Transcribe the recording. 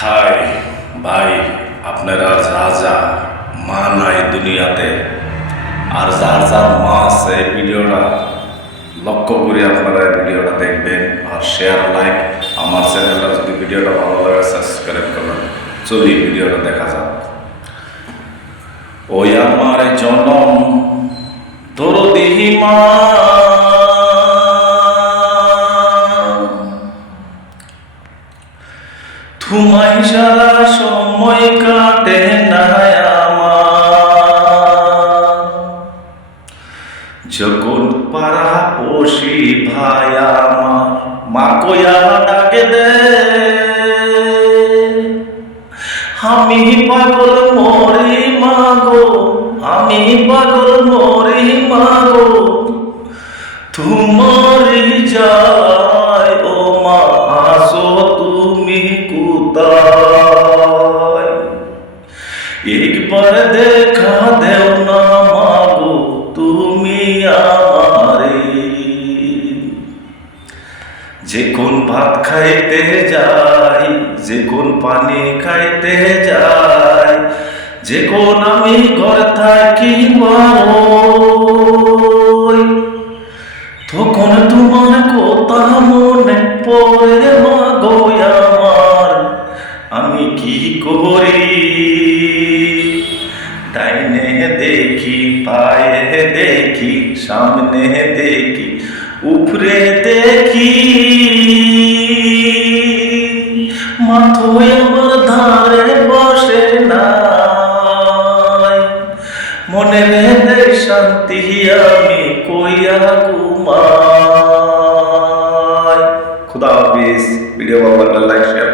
High ভাই, আপনারা যা যা মা নাই দুনিয়াতে, আর যার যার মা আছে ভিডিওটা লক্ষ্য করে আপনারা ভিডিওটা দেখবেন আর শেয়ার লাইক আমার চ্যানেলটা যদি ভিডিওটা ভালো লাগে সাবস্ক্রাইব করবেন। চলি ভিডিওটা দেখা যাক। ওই আমার জনম তোর দিহি মা, তোমায় সারা সময় কাটে না আমার, যখন পাড়া পড়শি ভাই আমার মা কয়া ডাকে দে, আমি পাগল মরি মাগো, আমি পাগল মরি মাগো, তোমারি যায় ও মা আসো তুমি কোথায়, একবার দেখা দেও না মাগো তুমি আমারে, যখন ভাত খাইতে যাই, যখন পানি খাইতে যাই, যখন আমি ঘর থাকি বারোই, তখন তোমার কথা মনে পড়ে মাগো আমার, আমি কি করি, ডাইনে দেখি পায়ে দেখি সামনে দেখি উপরে দেখি, মাথায় আমার ধারে বসে নাই, মনে রে শান্তি আমি কইয়া ঘুমাই। খুদা হাফিজ। ভিডিও ভালো লাগলে লাইক শেয়ার